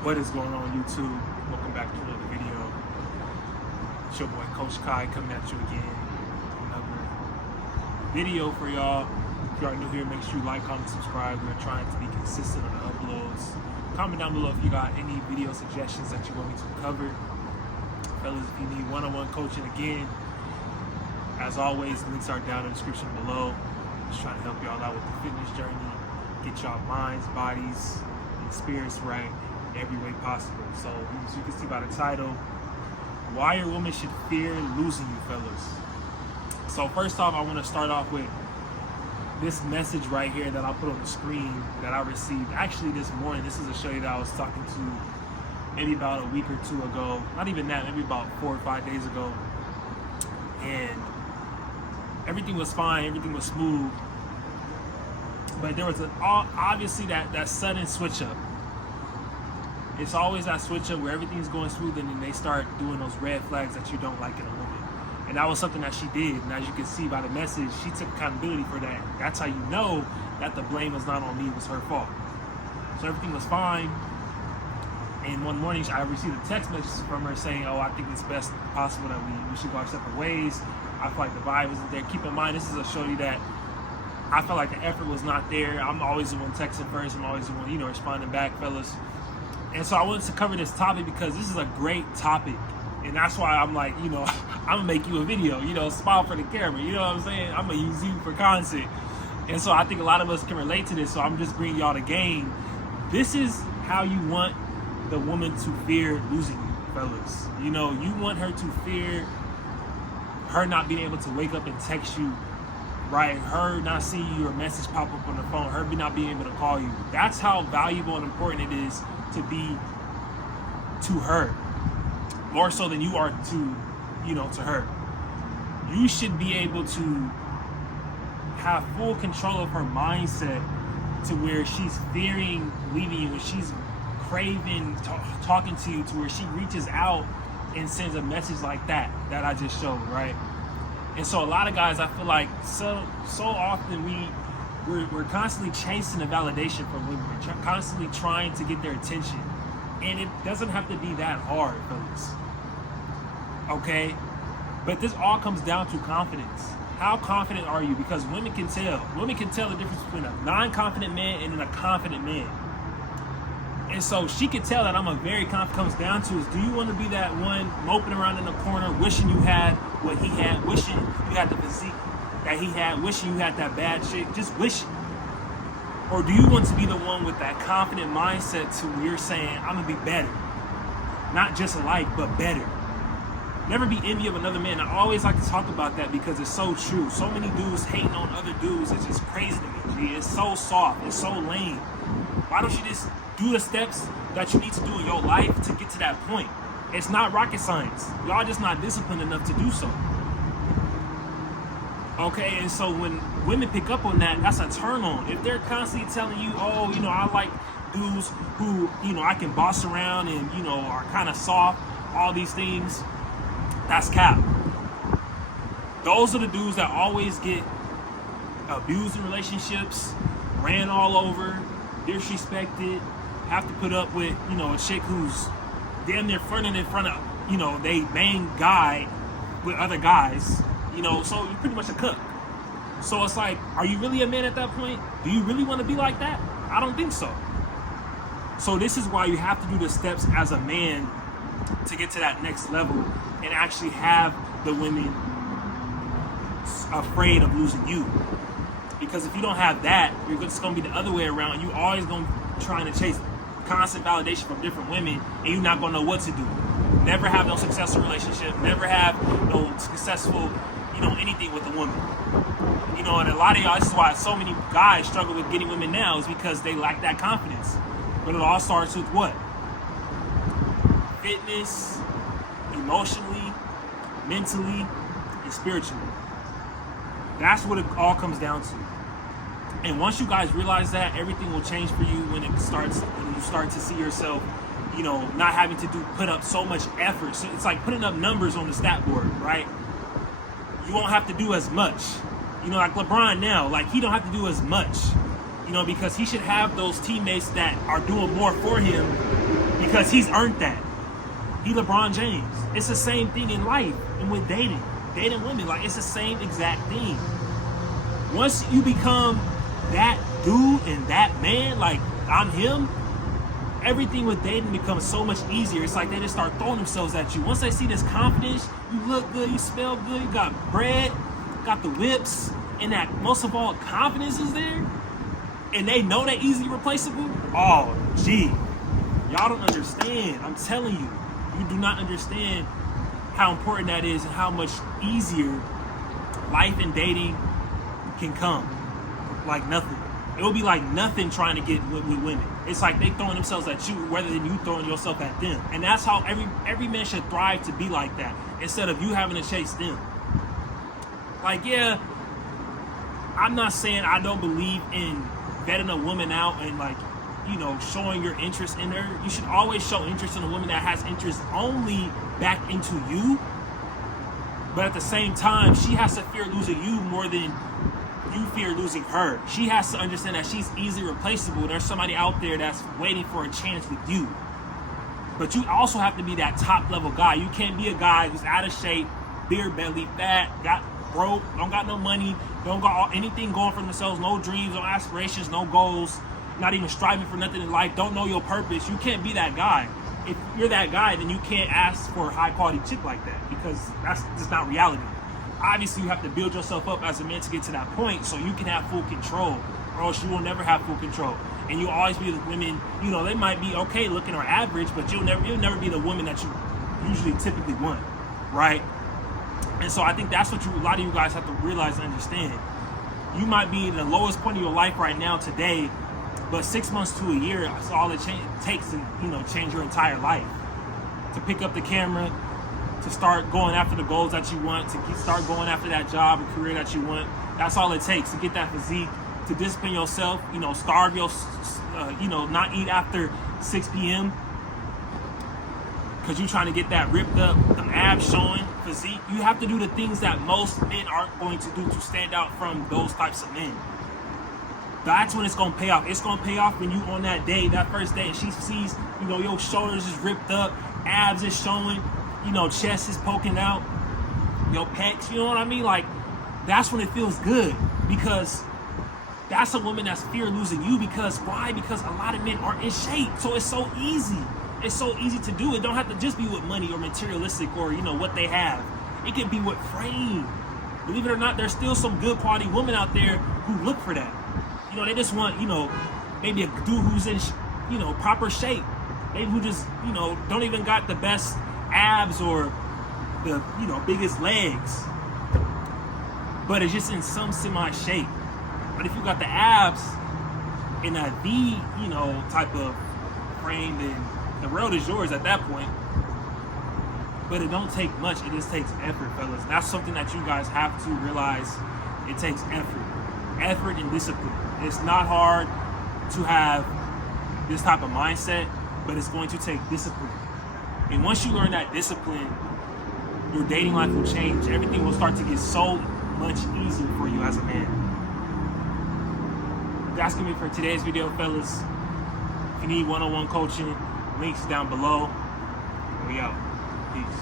What is going on, YouTube? Welcome back to another video. It's your boy Coach Kai coming at you again. Another video for y'all. If you are new here, make sure you like, comment, subscribe. We're trying to be consistent on the uploads. Comment down below if you got any video suggestions that you want me to cover. Fellas, if you need one-on-one coaching again, as always, links are down in the description below. Just trying to help y'all out with the fitness journey, get y'all minds, bodies, and spirits right every way possible. So as you can see by the title, why your woman should fear losing you, fellas. So first off, I want to start off with this message right here that I put on the screen that I received actually this morning. This is a shorty that I was talking to maybe about a week or two ago, not even that, maybe about 4 or 5 days ago, and everything was fine, everything was smooth, but there was obviously that sudden switch up. It's always that switch up where everything's going smooth and then they start doing those red flags that you don't like in a woman. And that was something that she did. And as you can see by the message, she took accountability for that. That's how you know that the blame was not on me, it was her fault. So everything was fine. And one morning I received a text message from her saying, oh, I think it's best possible that we should go our separate ways. I feel like the vibe isn't there. Keep in mind, this is a shorty that I felt like the effort was not there. I'm always the one texting first. I'm always the one, responding back, fellas. And so I wanted to cover this topic because this is a great topic. And that's why I'm like, I'm gonna make you a video, smile for the camera, you know what I'm saying? I'm gonna use you for content. And so I think a lot of us can relate to this. So I'm just bringing y'all the game. This is how you want the woman to fear losing you, fellas. You want her to fear her not being able to wake up and text you, right? Her not seeing your message pop up on the phone, her not being able to call you. That's how valuable and important it is to be to her, more so than you are to her. You should be able to have full control of her mindset to where she's fearing leaving you, and she's craving talking to you, to where she reaches out and sends a message like that I just showed, right? And so a lot of guys, I feel like so often we're constantly chasing the validation from women. We're constantly trying to get their attention. And it doesn't have to be that hard, fellas. Okay? But this all comes down to confidence. How confident are you? Because women can tell. Women can tell the difference between a non-confident man and a confident man. And so she can tell that I'm a very confident. Comes down to is, do you want to be that one moping around in the corner, wishing you had what he had, wishing you had the physique that he had, wishing you had that bad chick, just wishing? Or do you want to be the one with that confident mindset to where you're saying, I'm going to be better? Not just alike, but better. Never be envy of another man. I always like to talk about that because it's so true. So many dudes hating on other dudes. It's just crazy to me. It's so soft. It's so lame. Why don't you just do the steps that you need to do in your life to get to that point? It's not rocket science. Y'all just not disciplined enough to do so. Okay, and so when women pick up on that, that's a turn on. If they're constantly telling you, oh, I like dudes who, I can boss around and, are kind of soft, all these things, that's cap. Those are the dudes that always get abused in relationships, ran all over, disrespected, have to put up with, a chick who's damn near fronting in front of, they main guy with other guys. So you're pretty much a cook. So it's like, are you really a man at that point? Do you really want to be like that? I don't think so. So this is why you have to do the steps as a man to get to that next level and actually have the women afraid of losing you. Because if you don't have that, it's going to be the other way around. You always going to be trying to chase constant validation from different women, and you're not going to know what to do. Never have no successful relationship. Never have no successful anything with a woman. And a lot of y'all, this is why so many guys struggle with getting women now, is because they lack that confidence. But it all starts with what? Fitness, emotionally, mentally, and spiritually. That's what it all comes down to. And once you guys realize that, everything will change for you when you start to see yourself, not having to put up so much effort. So it's like putting up numbers on the stat board, right? You won't have to do as much. Like LeBron now, he don't have to do as much, because he should have those teammates that are doing more for him because he's earned that. He LeBron James. It's the same thing in life and with dating women. Like, it's the same exact thing. Once you become that dude and that man, like I'm him, everything with dating becomes so much easier. It's like they just start throwing themselves at you. Once they see this confidence, you look good, you smell good, you got bread, got the whips, and that most of all confidence is there, and they know they're easily replaceable. Oh, gee, y'all don't understand. I'm telling you, you do not understand how important that is and how much easier life and dating can come. Like nothing. It will be like nothing trying to get with women. It's like they throwing themselves at you rather than you throwing yourself at them. And that's how every man should thrive, to be like that, instead of you having to chase them. Like, yeah, I'm not saying I don't believe in vetting a woman out and, like, you know, showing your interest in her. You should always show interest in a woman that has interest only back into you. But at the same time, she has to fear losing you more than you fear losing her. She has to understand that she's easily replaceable. There's somebody out there that's waiting for a chance with you. But you also have to be that top level guy. You can't be a guy who's out of shape, beer belly, fat, got broke, don't got no money, don't got anything going for themselves, no dreams, no aspirations, no goals, not even striving for nothing in life, don't know your purpose. You can't be that guy. If you're that guy, then you can't ask for a high quality chick like that, because that's just not reality. Obviously, you have to build yourself up as a man to get to that point so you can have full control, or else you will never have full control. And you'll always be with women, you know, they might be okay looking or average, but you'll never be the woman that you usually typically want, right? And so I think that's what a lot of you guys have to realize and understand. You might be in the lowest point of your life right now today, but 6 months to a year, that's all it takes to, you know, change your entire life. To pick up the camera, to start going after the goals that you want, to start going after that job or career that you want. That's all it takes to get that physique, to discipline yourself, you know, starve you know, not eat after 6 p.m. because you're trying to get that ripped up, them abs showing, physique. You have to do the things that most men aren't going to do to stand out from those types of men. That's when it's going to pay off. It's going to pay off when you on that day, that first day, and she sees, you know, your shoulders is ripped up, abs is showing, you know, chest is poking out, your pecs, you know what I mean? Like, that's when it feels good, because that's a woman that's fear losing you. Because why? Because a lot of men aren't in shape. So it's so easy. It's so easy to do. It don't have to just be with money or materialistic or, you know, what they have. It can be with frame. Believe it or not, there's still some good quality women out there who look for that. You know, they just want, you know, maybe a dude who's in, you know, proper shape. Maybe who just, you know, don't even got the best abs or the, you know, biggest legs, but it's just in some semi shape. But if you got the abs in a V, you know, type of frame, then the road is yours at that point. But it don't take much. It just takes effort, fellas. That's something that you guys have to realize. It takes effort and discipline. It's not hard to have this type of mindset, but it's going to take discipline. And once you learn that discipline, your dating life will change. Everything will start to get so much easier for you as a man. That's going to be for today's video, fellas. If you need one-on-one coaching, links down below. We out. Peace.